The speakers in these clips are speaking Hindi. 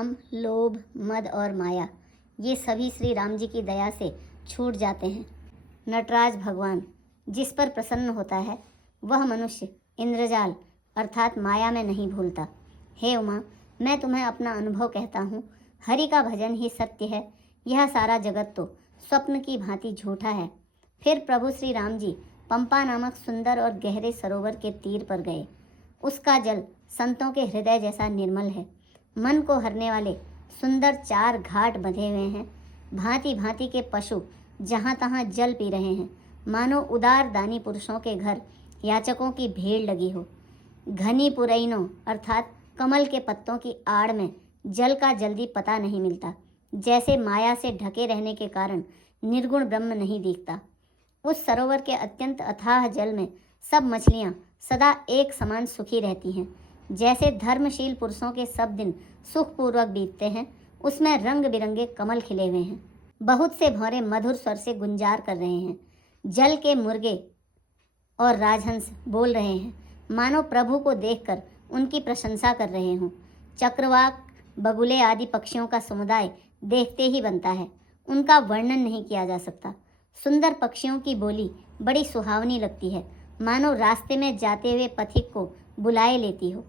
काम, लोभ, मद और माया ये सभी श्री राम जी की दया से छूट जाते हैं। नटराज भगवान जिस पर प्रसन्न होता है वह मनुष्य इंद्रजाल अर्थात माया में नहीं भूलता। हे उमा, मैं तुम्हें अपना अनुभव कहता हूँ। हरि का भजन ही सत्य है। यह सारा जगत तो स्वप्न की भांति झूठा है। फिर प्रभु श्री राम जी पंपा नामक सुंदर और गहरे सरोवर के तीर पर गए। उसका जल संतों के हृदय जैसा निर्मल है। मन को हरने वाले सुंदर 4 घाट बंधे हुए हैं। भांति भांति के पशु जहाँ तहाँ जल पी रहे हैं, मानो उदार दानी पुरुषों के घर याचकों की भीड़ लगी हो। घनी पुरैनों अर्थात कमल के पत्तों की आड़ में जल का जल्दी पता नहीं मिलता। जैसे माया से ढके रहने के कारण निर्गुण ब्रह्म नहीं दिखता। उस सरोवर के अत्यंत अथाह जल में सब मछलियाँ सदा एक समान सुखी रहती हैं। जैसे धर्मशील पुरुषों के सब दिन सुखपूर्वक बीतते हैं, उसमें रंग बिरंगे कमल खिले हुए हैं। बहुत से भौरे मधुर स्वर से गुंजार कर रहे हैं। जल के मुर्गे और राजहंस बोल रहे हैं, मानो प्रभु को देखकर उनकी प्रशंसा कर रहे हों। चक्रवाक, बगुले आदि पक्षियों का समुदाय देखते ही बनता है। उनका वर्णन नहीं किया जा सकता। सुंदर पक्षियों की बोली बड़ी सुहावनी लगती है, मानो रास्ते में जाते हुए पथिक को बुलाए लेती हो।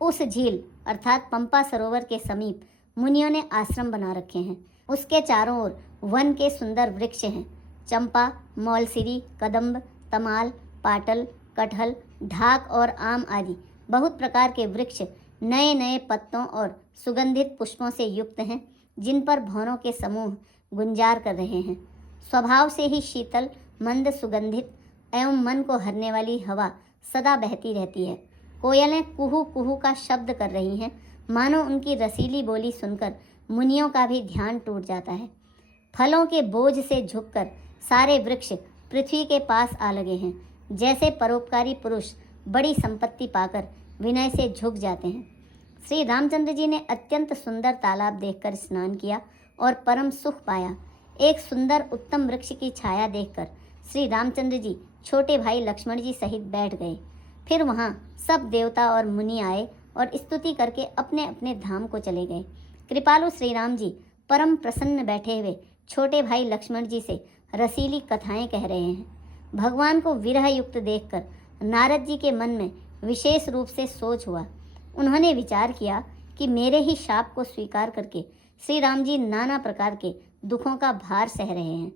उस झील अर्थात पंपा सरोवर के समीप मुनियों ने आश्रम बना रखे हैं। उसके चारों ओर वन के सुंदर वृक्ष हैं। चंपा, मौलसिरी, कदम्ब, तमाल, पाटल, कटहल, ढाक और आम आदि बहुत प्रकार के वृक्ष नए नए पत्तों और सुगंधित पुष्पों से युक्त हैं, जिन पर भौरों के समूह गुंजार कर रहे हैं। स्वभाव से ही शीतल, मंद, सुगंधित एवं मन को हरने वाली हवा सदा बहती रहती है। कोयलें कुहू कुहू का शब्द कर रही हैं, मानो उनकी रसीली बोली सुनकर मुनियों का भी ध्यान टूट जाता है। फलों के बोझ से झुककर सारे वृक्ष पृथ्वी के पास आ लगे हैं। जैसे परोपकारी पुरुष बड़ी संपत्ति पाकर विनय से झुक जाते हैं। श्री रामचंद्र जी ने अत्यंत सुंदर तालाब देखकर स्नान किया और परम सुख पाया। एक सुंदर उत्तम वृक्ष की छाया देखकर श्री रामचंद्र जी छोटे भाई लक्ष्मण जी सहित बैठ गए। फिर वहाँ सब देवता और मुनि आए और स्तुति करके अपने अपने धाम को चले गए। कृपालु श्री राम जी परम प्रसन्न बैठे हुए छोटे भाई लक्ष्मण जी से रसीली कथाएं कह रहे हैं। भगवान को विरह युक्त देखकर नारद जी के मन में विशेष रूप से सोच हुआ। उन्होंने विचार किया कि मेरे ही शाप को स्वीकार करके श्री राम जी नाना प्रकार के दुखों का भार सह रहे हैं।